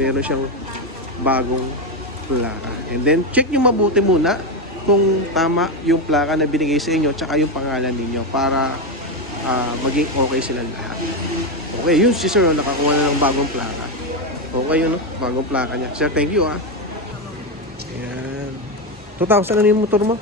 meron siyang bagong plaka. And then, check nyo mabuti muna kung tama yung plaka na binigay sa inyo tsaka yung pangalan ninyo para ah, maging okay sila lahat. Okay, yun si Sir, oh, nakakuha na ng bagong plaka. Okay yun, no? bagong plaka niya. Sir, thank you ah. Ayan. 2000 ano yung motor mo?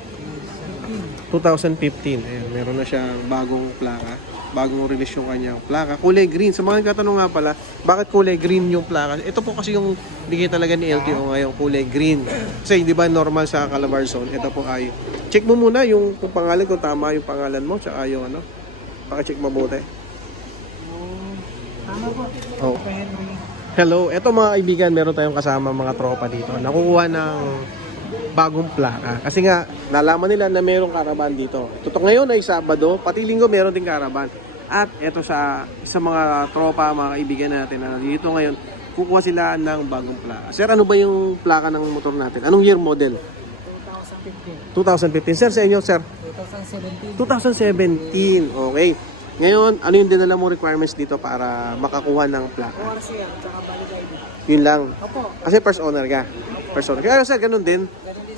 2015. Ayan, meron na siyang bagong plaka. Bagong release yung kanyang plaka. Kulay green. Sa mga nagtatanong nga pala, bakit kulay green yung plaka? Ito po kasi yung bigay talaga ni LTO ngayon, kulay green. Kasi di ba normal sa Calabar Zone, ito po ay, check mo muna yung kung pangalan, kung tama yung pangalan mo, tsaka yung ano, paka-check mabuti. Tama po. Oh. Hello, eto mga kaibigan, meron tayong kasama mga tropa dito. Nakukuha ng bagong plaka. Kasi nga, nalaman nila na mayroong karaban dito. Tutok ngayon ay Sabado, pati linggo meron din karaban. At eto sa sa mga tropa, mga kaibigan natin na dito ngayon, kukuha sila ng bagong plaka. Sir, ano ba yung plaka ng motor natin? Anong year model? 2015. 2015. Sir, sa inyo, sir? 2017. 2017. Okay. Ngayon, ano yung dinala mo requirements dito para makakuha ng plaka? ORCM, tsaka valid ID. Yun lang. Opo. Kasi first owner ka. First owner. Kaya sir, ganun din.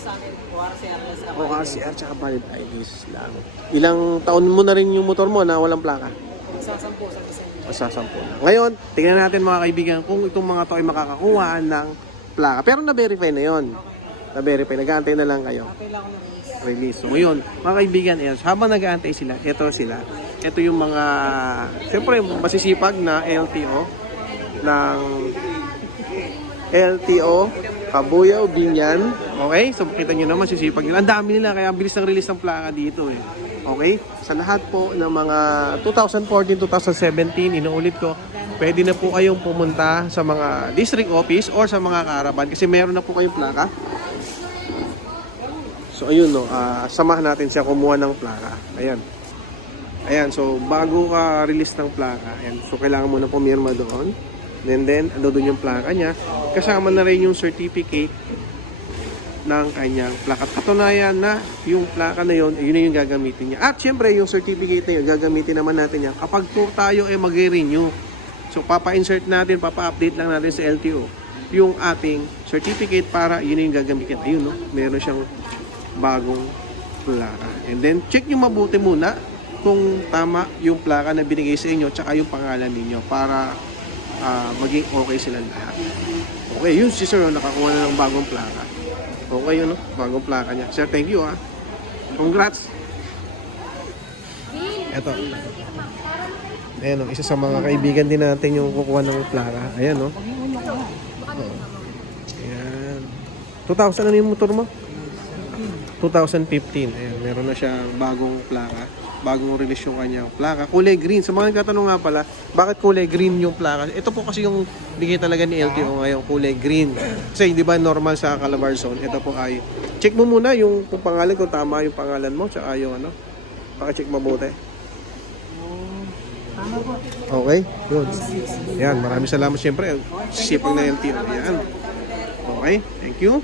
Sa akin. ORCM plus na O RCR tsaka valid IDs lang. Ilang taon mo na rin yung motor mo na walang plaka? Sasampu sa December. Masasampu na. Ngayon, tingnan natin mga kaibigan kung itong mga to ay makakakuha ng plaka. Pero na-verify na yon. Na-verify. Nag-aantay na lang kayo. Kapay lang ako ng release. Release. So ngayon, mga kaibigan, yes, habang nag-aantay sila, ito sila. Ito yung mga, siyempre, masisipag na LTO ng LTO Kabuyaw, Binyan. Okay? So, kita nyo naman, sisipag nila. Ang dami nila, kaya ang bilis ng release ng plaka dito eh. Okay? Sa lahat po ng mga 2014, 2017, inuulit ko, pwede na po kayong pumunta sa mga district office or sa mga karaban kasi meron na po kayong plaka. So, ayun no, ah, samahan natin siya kumuha ng plaka. Ayan. Ayan, so bago ka release ng plaka, ayan, so kailangan mo na pumirma doon. Then then, ando doon yung plaka niya. Kasama na rin yung certificate ng kanyang plaka. At Katunayan na yung plaka na yun, yun na yung gagamitin niya. At syempre, yung certificate na yun, gagamitin naman natin yan kapag po tayo ay mag-renew. So, papa-insert natin, papa-update lang natin sa LTO yung ating certificate para yun na yung gagamitin. Ayun, no? Meron siyang bagong plaka. And then, check nyo mabuti muna kung tama yung plaka na binigay sa inyo tsaka yung pangalan ninyo para ah, maging okay sila lahat. Okay, yun si Sir, nakakuha na ng bagong plaka. Okay yun, no? bagong plaka niya. Sir, thank you ah. Congrats! Eto. Ayan, oh, isa sa mga kaibigan din natin yung kukuha ng plaka. Ayan, no? Oh. Ayan. 2000 ano yung motor mo? 2015. Ayan, meron na siyang bagong plaka. Bagong release yung kanyang plaka. Kulay green. Sa mga nagtatanong nga pala, bakit kulay green yung plaka? Ito po kasi yung bigay talaga ni LTO ngayon, kulay green. Kasi di ba normal sa Calabar Zone, ito po ay, check mo muna yung kung pangalan, kung tama yung pangalan mo, tsaka yung ano, paka-check mabuti. Po. Okay, good. Yan, maraming salamat siyempre. Sipag na LTO. Yan. Okay, thank you.